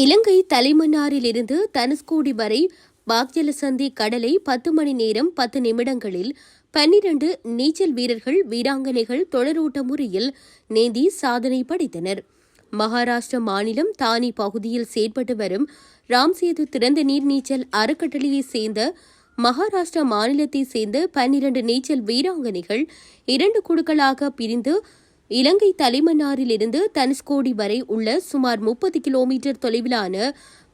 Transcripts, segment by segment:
இலங்கை தலைமன்னாரிலிருந்து தனுஷ்கோடி வரை பாக்ஜலசந்தி கடலை 10 மணி நேரம் 10 நிமிடங்களில் 12 நீச்சல் வீரர்கள் வீராங்கனைகள் தொடரோட்ட முறையில் நீந்தி சாதனை படைத்தனர். மகாராஷ்டிர மாநிலம் தானி பகுதியில் செயற்பட்டு வரும் ராம்சேது திறந்த நீர் நீச்சல் அறக்கட்டளையைச் சேர்ந்த மகாராஷ்டிரா மாநிலத்தைச் சேர்ந்த 12 நீச்சல் வீராங்கனைகள் 2 குழுக்களாக பிரிந்து இலங்கை தலைமன்னாரிலிருந்து தனுஷ்கோடி வரை உள்ள சுமார் 30 கிலோமீட்டர் தொலைவிலான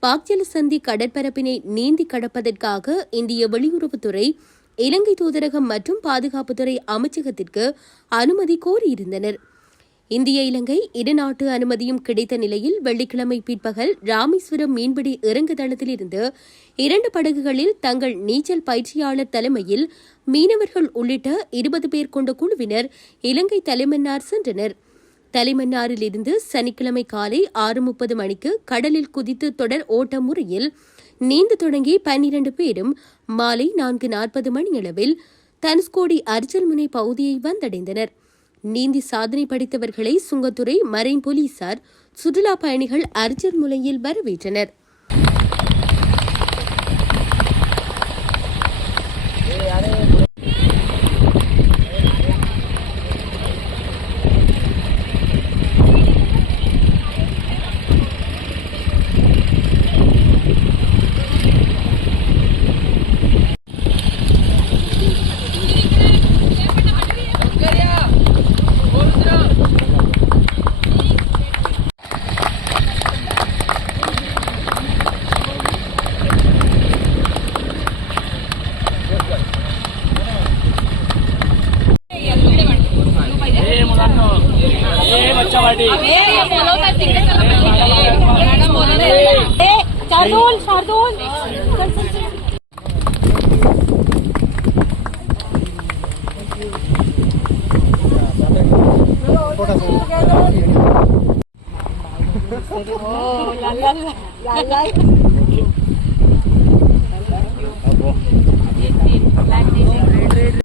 பாக்ஜலசந்தி கடற்பரப்பினை நீந்தி கடப்பதற்காக இந்திய வெளியுறவுத்துறை, இலங்கை தூதரகம் மற்றும் பாதுகாப்புத்துறை அமைச்சகத்திற்கு அனுமதி கோரியிருந்தனர். இந்திய இலங்கை இருநாட்டு அனுமதியும் கிடைத்த நிலையில் வெள்ளிக்கிழமை பிற்பகல் ராமேஸ்வரம் மீன்பிடி இறங்கு தளத்திலிருந்து 2 படகுகளில் தங்கள் நீச்சல் பயிற்சியாளர் தலைமையில் மீனவர்கள் உள்ளிட்ட 20 பேர் கொண்ட குழுவினர் இலங்கை தலைமன்னார் சென்றனர். தலைமன்னாரிலிருந்து சனிக்கிழமை காலை 6:30 மணிக்கு கடலில் குதித்து தொடர் ஓட்ட முறையில் நீந்த தொடங்கி 12 பேரும் மாலை 4:40 மணியளவில் தனுஷ்கோடி அர்ஜல்முனை பகுதியை வந்தடைந்தனர். நீந்தி சாதனை படைத்தவர்களை சுங்கத்துறை, மரைன் போலீசார், சுற்றுலா பயணிகள் அர்ஜல்முனையில் வரவேற்றனர். शार्दुल